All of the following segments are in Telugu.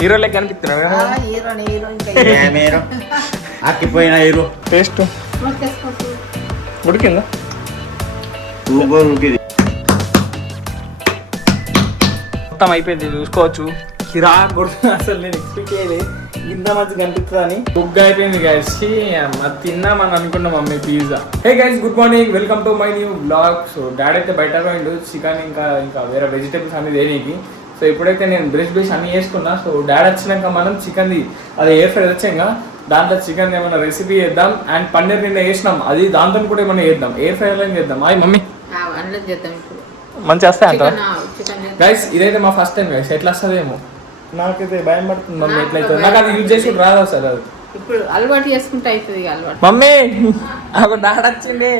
హీరో లెక్క అనిపిస్తున్నాడు ఆకిపోయిన హీరో టేస్ట్ ఉడికిందా మొత్తం అయిపోయింది చూసుకోవచ్చు. కిరా కొడుతుంది అసలు నేను ఎక్స్పెక్ట్ చేయలేదు ఇంత మంచిగా కనిపిస్తుంది అని. బుక్ అయిపోయింది గైస్. తిన్నామని అనుకున్నాం mummy pizza. Hey guys, good morning, welcome to my new blog. So daddy అయితే బయట పోయిండు చికెన్ ఇంకా వేరే వెజిటేబుల్స్ అన్ని దేనికి. సో ఇప్పుడైతే నేను బ్రష్ అన్ని వేసుకున్నా. సో డాడీ వచ్చినాక మనం చికెన్ది అది ఎయిర్ ఫ్రై వచ్చాక దాంట్లో చికెన్ ఏమైనా రెసిపీ చేద్దాం. అండ్ పన్నీర్ నిన్న వేసినాం, అది దాంతో కూడా ఏమైనా చేద్దాం, ఎయిర్ ఫ్రైలో చేద్దాం. అయ్యి మమ్మీ మంచిగా వస్తాయి అంట గైస్. ఇదైతే మా ఫస్ట్ టైం గైస్, ఎట్లా వస్తుందేమో నాకైతే భయం పడుతుంది మమ్మీ. ఎట్లయితే నాకు అది యూజ్ చేసి రాదు సార్. అది ఇప్పుడు అలవాటు చేసుకుంటే అవుతుంది అలవాటు. మమ్మీ అప్పుడు డాడీ వచ్చింది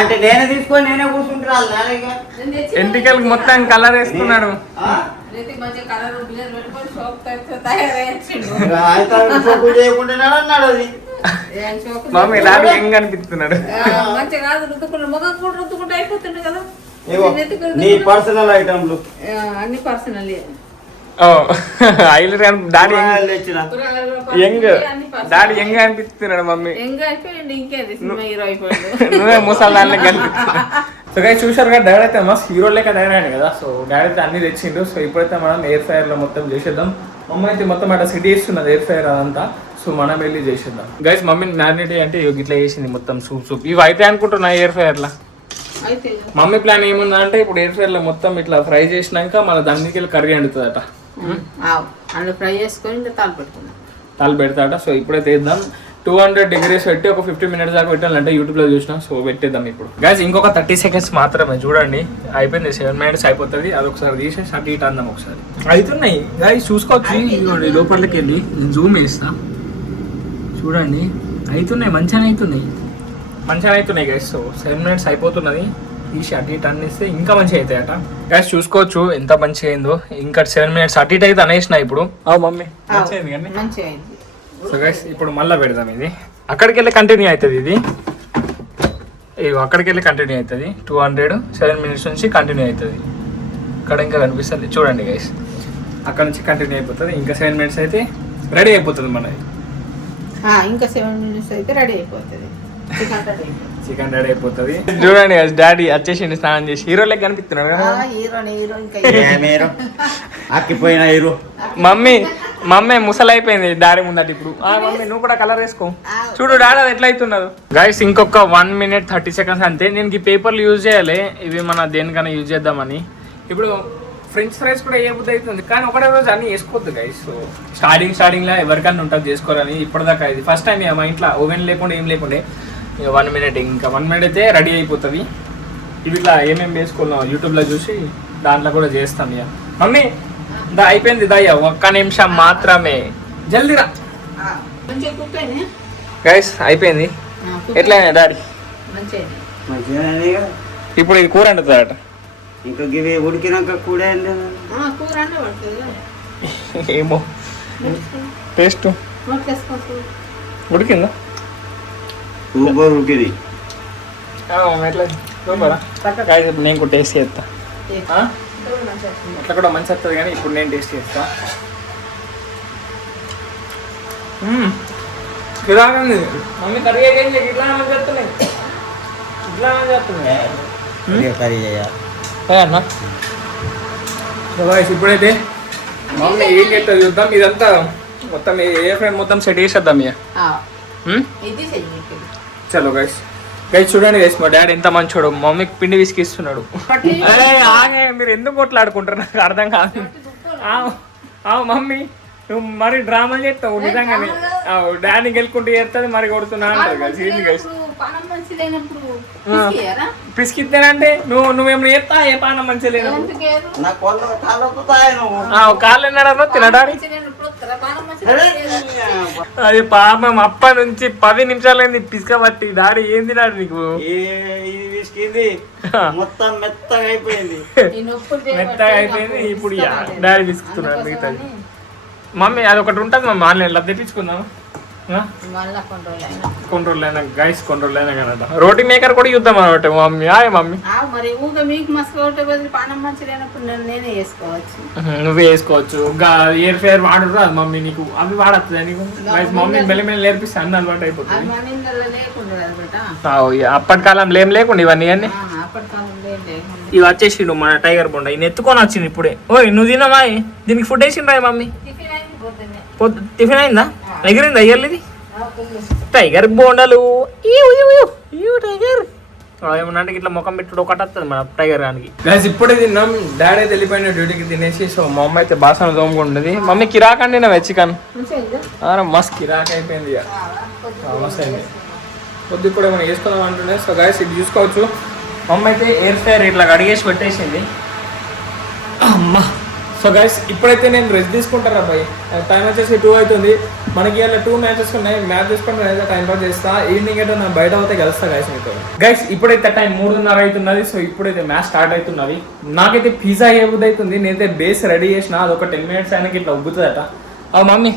అంటే నేనే తీసుకొని నేనే కూర్చుంటా. ఎంటికలకి మొత్తం కలర్ వేసుకున్నాడు. మమ్మీ డాడీ యంగ్ అనిపిస్తున్నాడు. నీ పర్సనల్ ఐటమ్లు అన్ని పర్సనల్. డాడీ యంగ్ అనిపిస్తున్నాడు మమ్మీ. నువ్వే ముసలాళ్ళకి కనిపిస్తున్నావు. సో గైస్ చూసారు కదా, డాడీ అయితే మస్తు హీరో లెక్క తయారైంది కదా. సో డాడీ అయితే అన్ని తెచ్చిండు. సో ఇప్పుడైతే మనం ఎయిర్ ఫ్రైయర్ లో మొత్తం చేసేద్దాం. మమ్మీ అయితే మొత్తం అట్లా సిటీ ఇస్తున్నది ఎయిర్ ఫ్రైయర్ అదంతా. సో మనం వెళ్ళి చేసేద్దాం గైస్. మమ్మీ మ్యారినేట్ అంటే ఇట్లా చేసింది మొత్తం సూప్ ఇవి అయితే అనుకుంటున్నా ఎయిర్ ఫ్రైయర్ లా. మమ్మీ ప్లాన్ ఏముందా అంటే ఇప్పుడు ఎయిర్ ఫ్రైయర్ లో మొత్తం ఇట్లా ఫ్రై చేసినాక మన దాని మీద కర్రీ వండుతుందట. అందులో ఫ్రై చేసుకొని తాలు పెడతాట. సో ఇప్పుడైతే వేద్దాం. 200 degrees పెట్టి ఒక 50 minutes దాకా పెట్టాలంటే యూట్యూబ్ లో చూసినా. సో పెట్టేద్దాం ఇప్పుడు గైస్. ఇంకొక 30 seconds మాత్రమే. చూడండి అయిపోయింది, 7 minutes అయిపోతుంది. అది ఒకసారి తీసేసి అటు ఇటు అందాం ఒకసారి. అవుతున్నాయి గైస్ చూసుకోవచ్చు. లోపలికి వెళ్ళి నేను జూమ్ వేస్తా చూడండి. అవుతున్నాయి, మంచిగానే అవుతున్నాయి గైస్. So 7 minutes అయిపోతున్నది. తీసి అటు ఇటు అన్నిస్తే ఇంకా మంచిగా అవుతాయట గైస్. చూసుకోవచ్చు ఎంత మంచిగా అయిందో. ఇంకా 7 minutes అటు ఇటు అయితే అనేసిన ఇప్పుడు. మమ్మీ మంచిగా అయింది. సో గైస్ ఇప్పుడు మళ్ళీ పెడదాం. ఇది అక్కడికి వెళ్ళి కంటిన్యూ అవుతుంది. ఇది అక్కడికి వెళ్ళి కంటిన్యూ అవుతుంది. 200 7 minutes నుంచి కంటిన్యూ అవుతుంది. ఇక్కడ ఇంకా కనిపిస్తుంది చూడండి గైస్. అక్కడ నుంచి కంటిన్యూ అయిపోతుంది. ఇంకా 7 minutes అయితే రెడీ అయిపోతుంది మనది. ఇంకా 7 minutes అయితే రెడీ అయిపోతుంది. చికెన్ రెడీ అయిపోతుంది. చూడండి డాడీ వచ్చేసి స్నానం చేసి హీరో లెక్క కనిపిస్తున్నాడు కదా. ఆకిపోయిన హీరో. మమ్మీ ముసలైపోయింది డాడీ ముందట ఇప్పుడు. మమ్మీ నువ్వు కూడా కలర్ వేసుకో. చూడు డాడీ అది ఎట్లా అవుతున్నారు గైస్. ఇంకొక 1 minute 30 seconds అంతే. నేను ఈ పేపర్లు యూజ్ చేయాలి. ఇవి మన దేనికైనా యూజ్ చేద్దామని. ఇప్పుడు ఫ్రెంచ్ ఫ్రైస్ కూడా ఏ బుద్ధి అవుతుంది, కానీ ఒకటే రోజు అన్ని వేసుకోవద్దు గైస్. సో స్టార్టింగ్ లో ఎవరికన్నా ఉంటుంది చేసుకోవాలని. ఇప్పటిదాకా ఇది ఫస్ట్ టైం మా ఇంట్లో ఓవెన్ లేకుండా ఏం లేకుండే. 1 minute ఇంకా 1 minute అయితే రెడీ అయిపోతుంది. ఇవి ఇట్లా ఏమేమి వేసుకున్నాం యూట్యూబ్లో చూసి దాంట్లో కూడా చేస్తాం. ఇక మమ్మీ దా అయిపోయింది దయ్యా, 1 నిమిషం మాత్రమే, జల్దీరా గైస్. అయిపోయింది. ఎట్లా డాడీ ఇప్పుడు ఇది కూర వండుతుందట. ఇంకా గివి ఉడికినాక కూడా ఏమో టేస్ట్ ఉడికిందా ఉడికింది. నేను కూడా టేస్ట్ చేస్తా. అట్లా కూడా మంచి వస్తుంది, కానీ ఇప్పుడు నేను టేస్ట్ చేస్తా. ఇలాగండి మమ్మీ కర్రీ ఇట్లా మంచి వస్తున్నాయి, ఇట్లా మంచి వస్తున్నాయి కర్రీ చేయాలి అన్న. ఇప్పుడైతే మమ్మీ ఏం చేస్తుంది చూద్దాం. ఇదంతా మొత్తం ఏ ఫ్రెండ్ మొత్తం సెట్ చేసేద్దాం. ఇక చలో గైస్. చూడండి గైస్, మా డాడీ ఎంత మంచోడు. మమ్మీకి పిండి విసికిస్తున్నాడు. ఆగే మీరు ఎందుకు కొట్లాడుకుంటారు నాకు అర్థం కాదు. మమ్మీ నువ్వు మరి డ్రామాలు చేస్తావు నిజంగానే. డాడీ గెలుకుంటూ చేస్తుంది మరి కొడుతున్నా అంటారు గైస్. పిసికిద్దానంటే నువ్వేమన్నా చేస్తా ఏ పానం మంచిగా లేదు. కాళ్ళు ఎన్నాడో తినడాడి. అది పాపం అప్ప నుంచి 10 నిమిషాలైంది పిసుకబట్టి. డాడీ ఏం తినాడు నీకు? మొత్తం మెత్తగా అయిపోయింది. ఇప్పుడు డాడీ పిసుకుతున్నాడు మిగతాది. మమ్మీ అది ఒకటి ఉంటుంది మమ్మీ, ఆన్లైన్లో తెప్పించుకుందాం. మళ్ళా కొన్ని రోజులు అయినా కొన్ని రోజులైనా గైస్ కొన్ని రోజులైనా కనట రోటీ మేకర్ కూడా చూద్దాం అనమాట మమ్మీ హాయ్ మమ్మీ మరి ఊగా మీకు మస్తు ఒకటే బదులు పానం మంచి లేనప్పుడు నేనే చేసుకోవచ్చు. నువ్వే వేసుకోవచ్చు ఎయిర్ ఫేర్ వాడరు అది మమ్మీ నీకు అవి వాడద్దు నీకు గైస్ మమ్మీ మెల్లమెల్ల నేర్పిస్తే అన్ని అలవాటు అయిపోతుంది. మన ఇంట్లో లేకుండా అనమాట. అప్పటి కాలం ఏం లేకుండా ఇవన్నీ అన్ని అప్పటి కాలంలో ఏం లేకుండా ఇవి వచ్చేసిండు మన టైగర్ బొండ ఈయన ఎత్తుకొని వచ్చింది ఇప్పుడే. ఓయ్ నువ్వు తినవా దీనికి ఫుడ్ వేసిండ్రా మమ్మీ టిఫిన్ అయింది పొద్దున్నే. టిఫిన్ అయిందా ఎగిరిందా అయ్యర్లేది టైగర్ బోండలు టైగర్ ఏమన్నా ఇట్లా ముఖం పెట్టుడు ఒకటి వస్తుంది మన టైగర్ గానికి. గైస్ ఇప్పుడే తిన్నాం డాడీ అయితే వెళ్ళిపోయిన డ్యూటీకి తినేసి. సో మా అమ్మ అయితే బాసన తోముకుంటుంది. మమ్మీ కిరాక్ అండి నా చికెన్ మస్త్ కిరాక్ అయిపోయింది ఇక మస్త్ అయింది. కొద్ది కూడా మనం వేసుకుందాం అంటుండే. సో గైస్ ఇది చూసుకోవచ్చు మమ్మ అయితే ఎయిర్ ఫ్రైర్ ఇట్లా కడిగేసి పెట్టేసింది. అమ్మా సో గైస్ ఇప్పుడైతే నేను రెస్ట్ తీసుకుంటాను అబ్బాయి. టైం వచ్చేసి 2 అవుతుంది. మనకి ఇలా 2 మ్యాచెస్ ఉన్నాయి. మ్యాచ్ చూసుకుంటే అయితే టైం పాస్ చేస్తా. ఈవినింగ్ అయితే నేను బయట అవుతే కలుస్తా గైస్ మీతో. గైస్ ఇప్పుడైతే టైం 3:30 అవుతున్నది. సో ఇప్పుడైతే మ్యాచ్ స్టార్ట్ అవుతున్నది. నాకైతే పిజ్జా ఏ బుద్ధి అవుతుంది. నేనైతే బేస్ రెడీ చేసిన అదొక 10 minutes అయినా ఇట్లా ఉబ్బుతుందట. మమ్మీ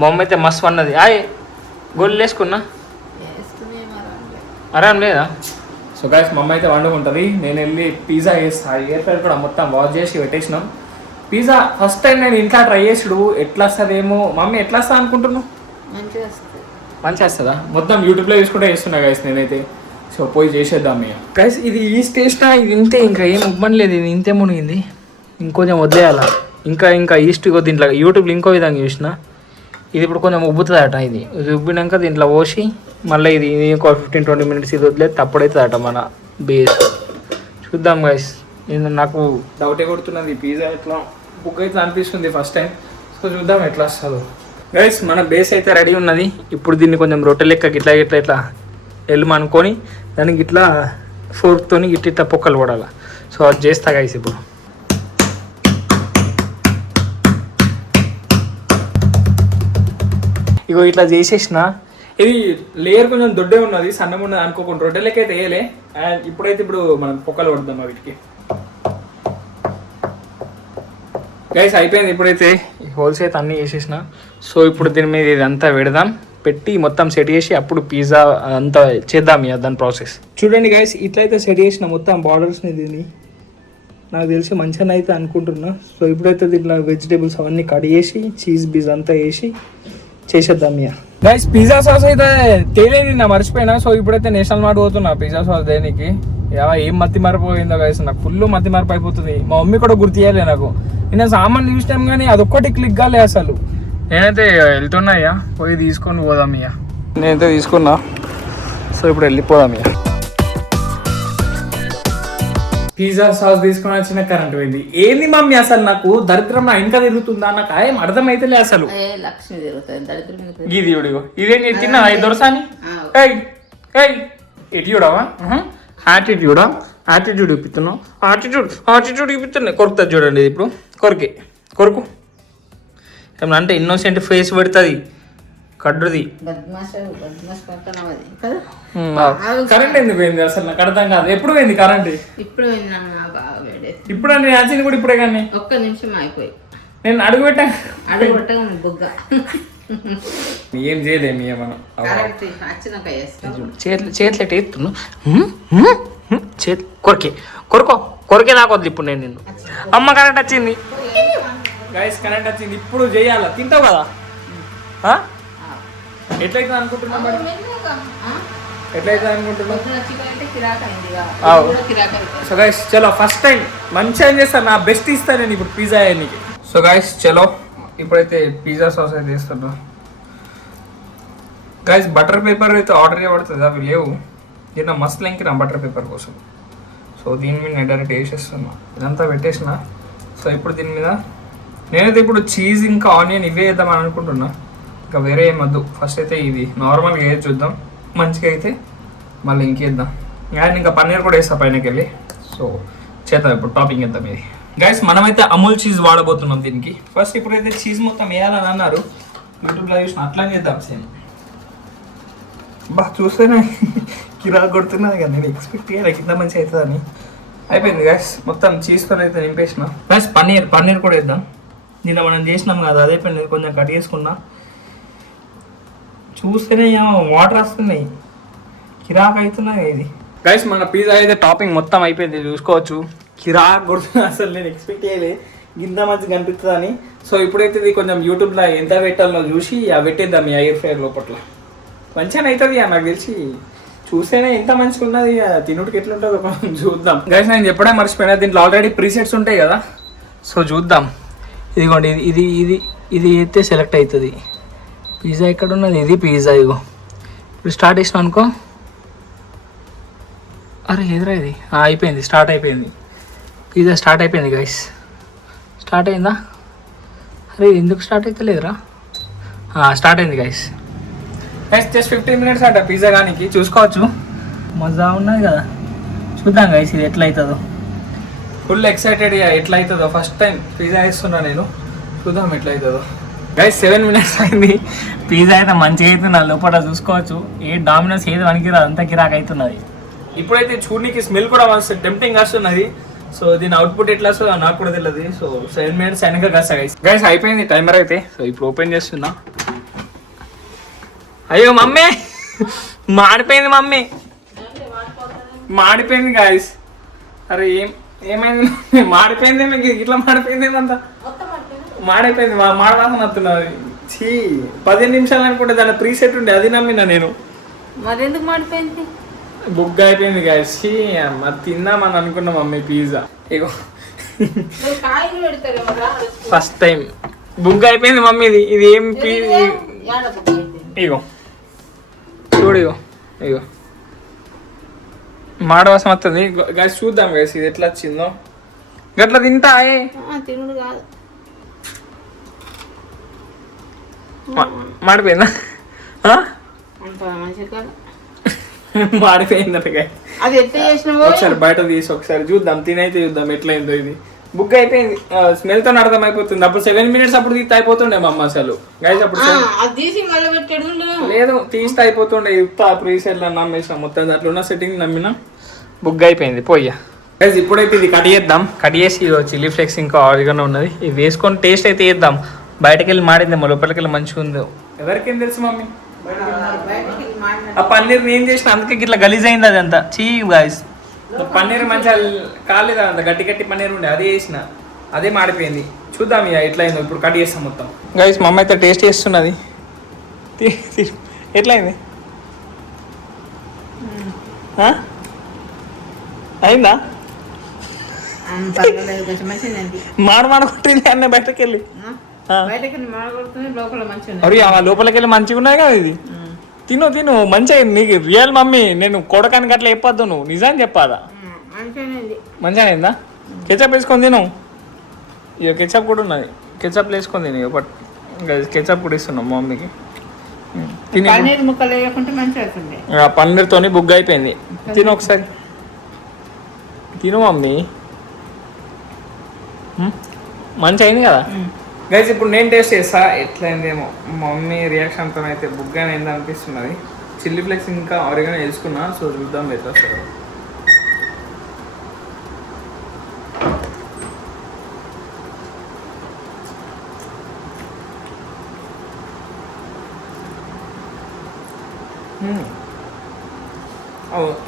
మా అమ్మ అయితే మస్తు అన్నది ఆయ్ గోళ్ళు వేసుకున్నా ఆరాం లేదా. సో గైస్ మా అమ్మ అయితే వండుకుంటుంది. నేను వెళ్ళి పిజ్జా చేస్తా. ఎయిర్ ఫ్రైర్ కూడా మొత్తం వాష్ చేసి పెట్టేసినాం. పిజ్జా ఫస్ట్ టైం నేను ఇంట్లో ట్రై చేసుడు ఎట్లా వస్తుందేమో. మమ్మీ ఎట్లా వస్తా అనుకుంటున్నావు? మంచిగా వస్తుందా? మొత్తం యూట్యూబ్లో చూసుకుంటే చేస్తున్నా గైస్ నేనైతే. సో పోయి చేసేద్దాం ఇక గైస్. ఇది ఈ స్టేజ్నా ఇది ఇంతే, ఇంకా ఏం ఉబ్బనలేదు. ఇది ఇంతే మునిగింది. ఇంకొంచెం వదిలేయాల. ఇంకా ఈస్ట్ దీంట్లో యూట్యూబ్లో ఇంకో విధంగా చూసిన. ఇది ఇప్పుడు కొంచెం ఉబ్బుతుందట. ఇది ఉబ్బినాక దీంట్లో పోసి మళ్ళీ ఇది ఒక 15-20 minutes ఇది వదిలేదు తప్పుడవుతుందట మన బేస్. చూద్దాం గైస్. నేను నాకు డౌటే కొడుతున్నది పిజ్జా ఎట్లా బుక్ అయితే అనిపిస్తుంది ఫస్ట్ టైం. సో చూద్దాం ఎట్లా వస్తుందో గైస్. మన బేస్ అయితే రెడీ ఉన్నది. ఇప్పుడు దీన్ని కొంచెం రొట్టె లెక్క ఇట్లా అనుకొని దానికి ఇట్లా ఫోర్క్తో ఇట్లా పొక్కలు పడాలి. సో అది చేస్తా గైస్ ఇప్పుడు. ఇగో ఇట్లా చేసేసిన. ఇది లేయర్ కొంచెం దొడ్డే ఉన్నది, సన్నం ఉన్నది అనుకోకుండా రొట్టె లెక్క అయితే వేయలే. అండ్ ఇప్పుడైతే మనం పొక్కలు పడదాం వీటికి. గైస్ అయిపోయింది. ఇప్పుడైతే హోల్స్ అయితే అన్నీ వేసేసిన. సో ఇప్పుడు దీని మీద ఇదంతా పెడదాం, పెట్టి మొత్తం సెట్ చేసి అప్పుడు పిజ్జా అంతా చేద్దాం ఇక దాని ప్రాసెస్. చూడండి గైస్ ఇట్లయితే సెట్ చేసిన మొత్తం బార్డర్స్ని. దీన్ని నాకు తెలిసి మంచిగా అయితే అనుకుంటున్నా. సో ఇప్పుడైతే దీంట్లో వెజిటేబుల్స్ అవన్నీ కట్ చేసి చీజ్ బీజ్ అంతా వేసి చేసేద్దాం ఇక గైస్. పిజ్జా సాస్ అయితే తేలేని నా మర్చిపోయినా. సో ఇప్పుడైతే నేషనల్ మార్ట్ పోతున్నా పిజ్జా సాస్ దేనికి. ఏం మత్తి మరిపోయిందో గైస్, నాకు ఫుల్ మత్తి మరపు అయిపోతుంది. మా మమ్మీ కూడా గుర్తు చేయలే నాకు. నేను సామాన్లు చూసినాం కానీ అదొక్కటి క్లిక్ కాలే అసలు. నేనైతే వెళ్తున్నా ఇక పోయి తీసుకొని పోదాం ఇక. నేనైతే తీసుకున్నా. సో ఇప్పుడు వెళ్ళిపోదాం ఇక. పిజ్జా సాస్ తీసుకొని వచ్చిన కరెంట్ పోయింది. ఏంది మమ్మీ అసలు నాకు దరిద్రం నా ఇంకా తిరుగుతుందా? నాకు ఏం అర్థమైతేలే అసలు. లక్ష్మి తిరుగుతుంది ఇది ఇడిగో ఇదేంటి తిన్నా దొరసాని ఎట్యూడవా యాటిట్యూడా యాటిట్యూడ్ చూపిస్తున్నావు. ఆటిట్యూడ్ చూపిస్తున్నాయి. కొరుకుతుంది చూడండి ఇప్పుడు. కొరకు ఏమన్నా అంటే ఇన్నోసెంట్ ఫేస్ పెడుతుంది కడ్రుది. కరెంట్ ఎందుకు పోయింది అసలు నాకు అర్థం కాదు. ఎప్పుడు పోయింది కరెంట్? ఇప్పుడు నేను యాచింది కూడా ఇప్పుడే. కానీ ఒక్క నిమిషం అయిపోయి నేను అడుగు పెట్టాను. బుగ్గ ఏం చేయలేము ఏమన్నా. చేతులు ఎట్లా ఎత్తున్నావు? కొరకే నాకు వద్దు ఇప్పుడు. నేను నిన్ను అమ్మ కరెంట్ వచ్చింది గైస్, కరెంట్ వచ్చింది. ఇప్పుడు చేయాలా? తింటావు కదా? ఎట్లయితే అనుకుంటున్నాం మరి? ఎట్లయితే అనుకుంటున్నాం? సో గైస్ చలో ఫస్ట్ టైం మంచిగా చేస్తాను. నా బెస్ట్ ఇస్తాను నేను ఇప్పుడు పిజ్జా అయ్యానికి. సో గైస్ చలో ఇప్పుడైతే పిజ్జా సాస్ అయితే ఇస్తాను గైస్. బటర్ పేపర్ అయితే ఆర్డర్ చేయబడుతుంది, అవి లేవు. దీన్ని మస్తు లింకిన బటర్ పేపర్ కోసం. సో దీని మీద నేను డైరెక్ట్ వేసేస్తున్నా. ఇదంతా పెట్టేసిన. సో ఇప్పుడు దీని మీద నేనైతే ఇప్పుడు చీజ్ ఇంకా ఆనియన్ ఇవే వేద్దామని అనుకుంటున్నా. ఇంకా వేరే ఏం వద్దు. ఫస్ట్ అయితే ఇది నార్మల్గా వేసి చూద్దాం. మంచిగా అయితే మళ్ళీ ఇంకేద్దాం. అండ్ ఇంకా పన్నీర్ కూడా వేస్తా పైనకి వెళ్ళి. సో చేద్దాం ఇప్పుడు టాపింగ్ వేద్దాం ఇది గైస్. మనమైతే అమూల్ చీజ్ వాడబోతున్నాం దీనికి. ఫస్ట్ ఇప్పుడైతే చీజ్ మొత్తం వేయాలని అన్నారు యూట్యూబ్లో చూసిన. అట్లానే చేద్దాం సేమ్. చూస్తేనే కిరాక్ కొడుతున్నది కదా. నేను ఎక్స్పెక్ట్ చేయాలి కింద మంచిగా అవుతుందని. అయిపోయింది గైస్. మొత్తం చీజ్తో అయితే నింపేసిన. గైస్ పన్నీర్ కూడా వేద్దాం. దీనిలో మనం చేసినాం కదా అదే పన్నీర్ కొంచెం కట్ చేసుకున్నా. చూస్తేనే వాటర్ వస్తున్నాయి, కిరాక్ అవుతున్నాయి ఇది. గైస్ మన పిజ్జా అయితే టాపింగ్ మొత్తం అయిపోయింది చూసుకోవచ్చు. కిరాక్ కొడుతుంది, అసలు నేను ఎక్స్పెక్ట్ చేయలే గింత మంచిగా కనిపిస్తుంది అని. సో ఇప్పుడైతే ఇది కొంచెం యూట్యూబ్లో ఎంత పెట్టాలో చూసి పెట్టేద్దాం ఈ ఎయిర్ ఫ్రైర్ లోపల. మంచిగానే అవుతుంది నాకు తెలిసి, చూస్తేనే ఎంత మంచిగా ఉన్నది, తినుడికి ఎట్లుంటుందో కొంచెం చూద్దాం. గైస్ నేను చెప్పడం మర్చిపోయినా, దీంట్లో ఆల్రెడీ ప్రీసెట్స్ ఉంటాయి కదా, సో చూద్దాం. ఇదిగోండి ఇది ఇది ఇది అయితే సెలెక్ట్ అవుతుంది. పిజ్జా ఎక్కడ ఉన్నది, ఇది పిజ్జా. ఇగో ఇప్పుడు స్టార్ట్ చేసినాం అనుకో. అరే ఎదురా ఇది అయిపోయింది, స్టార్ట్ అయిపోయింది. పిజ్జా స్టార్ట్ అయిపోయింది గైస్. స్టార్ట్ అయిందా? అరే ఎందుకు స్టార్ట్ అవుతలేదురా? స్టార్ట్ అయింది గైస్. గైస్ జస్ట్ 15 minutes అంట పిజ్జా కానీ, చూసుకోవచ్చు. మజా ఉన్నది కదా, చూద్దాం గైస్ ఇది ఎట్లా అవుతుందో. ఫుల్ ఎక్సైటెడ్ ఎట్లా అవుతుందో, ఫస్ట్ టైం పిజ్జా వేస్తున్నా నేను, చూద్దాం ఎట్లా అవుతుందో. గైస్ 7 minutes అయింది, పిజ్జా అయితే మంచిగా అవుతుంది. లోపల చూసుకోవచ్చు, ఏ డామినోస్ ఏది వనికిరా అంతా కిరాక్ అవుతున్నది. ఇప్పుడైతే చూడడానికి స్మెల్ కూడా మస్తు టెంప్టింగ్ వస్తున్నది. సో దీని అవుట్పుట్ ఎట్లా వస్తుందో నాకు కూడా తెలియదు. సో 7 minutes వెనక కాస్తా గైస్. గైస్ అయిపోయింది టైమర్ అయితే. సో ఇప్పుడు ఓపెన్ చేస్తున్నా. అయ్యో మమ్మీ మాడిపోయింది, మమ్మీ మాడిపోయింది గైస్. అరే ఏమైంది మాడిపోయింది, మీకు ఇట్లా మాడిపోయింది, ఏమంతా మాడిపోయింది, మాడవాసన వస్తున్నది. చీ 15 నిమిషాలు అనుకుంటే దాని ప్రీసెట్ ఉండే, అది నమ్మినా నేను. మరి ఎందుకు మాడిపోయింది? బుక్ అయిపోయింది గైస్. చీ తిందామని అనుకున్నా మమ్మీ పిజ్జా. ఇగో ఫస్ట్ టైం బుక్ అయిపోయింది మమ్మీ. ఇది ఏం ఇగో చూడు, ఇగో ఇగో మాడవాసం వస్తుంది గైస్. చూద్దాం గైస్ ఇది ఎట్లా వచ్చిందో. గట్లా తింటా తినుడు కాదు, మాడిపోయిందా? మాడిపోయిందట గైస్. అది ఎట్లా చేసినావు? ఒకసారి బయట తీసి ఒకసారి చూద్దాం, తినైతే చూద్దాం ఎట్లయిందో. ఇది బుక్ అయిపోయింది, స్మెల్ తో అర్థం అయిపోతుంది. అప్పుడు 7 minutes అప్పుడు తీస్తే అయిపోతుండే మా అమ్మ అసలు గైస్. అప్పుడు లేదు తీస్తే అయిపోతుండే. అప్పుడు ఈ సైడ్ నమ్మేసిన మొత్తం, దాంట్లో ఉన్న సెట్టింగ్ నమ్మిన బుక్ అయిపోయింది పోయ్యా గైస్. ఇప్పుడైతే ఇది కట్ చేద్దాం. కట్ చేసి చిల్లీ ఫ్లేక్స్ ఇంకా ఆరిగానే ఉన్నది, ఇది వేసుకొని టేస్ట్ అయితే చేద్దాం. బయటకు వెళ్ళి మాడిందేమో, లోపలికి వెళ్ళి మంచిగా ఉందో ఎవరికేం తెలుసు మమ్మీ. ఆ పన్నీర్ నేను చేసిన, అందుకే ఇట్లా గలీజ్ అయింది అది అంతా. చీ గైస్, పన్నీర్ మంచిగా కాలేదు, అంత గట్టి గట్టి పన్నీర్ ఉండే, అదే వేసిన, అదే మాడిపోయింది. చూద్దాం ఇక ఎట్లా అయిందో. ఇప్పుడు కట్ చేస్తాం మొత్తం గైస్. మా అమ్మ అయితే టేస్ట్ చేస్తున్నది. ఎట్లయింది? అయిందా? మాడమాడుకుంటుంది అన్న బయటకు వెళ్ళి. లోపలికి వెళ్ళి మంచిగా ఉన్నాయి కదా. ఇది తిను తిను మంచిగా. నీకు రియల్ మమ్మీ, నేను కొడకానికి అట్లా చెప్పొద్దు, నువ్వు నిజం చెప్పాలా. మంచిగా అయిందా? కెచప్ వేసుకొని తిను. ఇక కెచప్ కూడా ఉన్నది, కెచప్ వేసుకొని తిను. ఒకటి కెచప్ కూడా ఇస్తున్నాం మా మమ్మీకి. పన్నీర్తోని బుగ్ అయిపోయింది. తిను ఒకసారి, తిను మమ్మీ. మంచి అయింది కదా గైస్. ఇప్పుడు నేను టేస్ట్ చేస్తా ఎట్లయిందేమో. మమ్మీ రియాక్షన్తో అయితే బుగ్గానే అయింది అనిపిస్తున్నది. చిల్లీ ఫ్లేక్స్ ఇంకా ఆరిగానే వేసుకున్నా, సో చూద్దాం ఎట్లా వస్తుందో.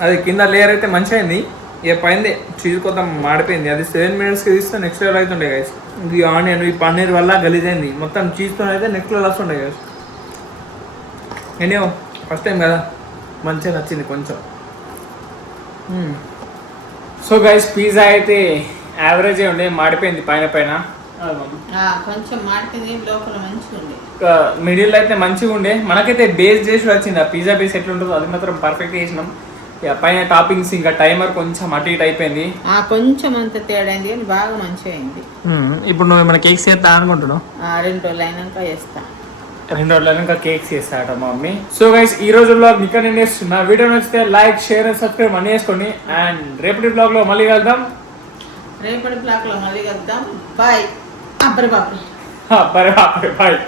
అది కింద లేయర్ అయితే మంచిగా అయింది, ఇక పైంది చీజ్ కొంత మాడిపోయింది. అది 7 minutesకి తీస్తే నెక్స్ట్ లెవెల్ అవుతుండే గైస్. ఇది ఆనియన్ ఈ పన్నీర్ వల్ల గలీజ్ అయింది మొత్తం. చీజ్తో అయితే నెక్స్ట్ లెవెల్ వస్తుండే గైస్. ఎన్నో ఫస్ట్ టైం కదా, మంచిగా నచ్చింది కొంచెం. సో గైస్ పిజ్జా అయితే యావరేజ్ ఉండే, మాడిపోయింది పైన పైన, కొంచెం మాడిపోయింది, లోపల మంచిగా ఉండే. మిడిల్ అయితే మంచిగా ఉండే. మనకైతే బేస్ చేసి వచ్చింది, ఆ పిజ్జా బేస్ ఎట్లుంటుందో అది మాత్రం పర్ఫెక్ట్ చేసినాం. పైన టాపింగ్స్ ఇంకా టైమర్ కొంచెం అటు ఇటు అయిపోయింది, కొంచెం అంత తేడా అయింది కానీ బాగా మంచిగా అయింది. ఇప్పుడు నువ్వు ఏమైనా కేక్స్ చేస్తా అనుకుంటున్నావు? 2 రోజులు అయినాక చేస్తా. 2 రోజులు అయినాక కేక్స్ చేస్తాట మా మమ్మీ. సో గైస్ ఈ రోజు బ్లాగ్ ఇక్కడ నేను చేస్తున్నా. వీడియో నచ్చితే లైక్ షేర్ అండ్ సబ్స్క్రైబ్ అన్నీ చేసుకోండి. అండ్ రేపటి బ్లాగ్ లో మళ్ళీ కలుద్దాం. బాయ్. బాయ్.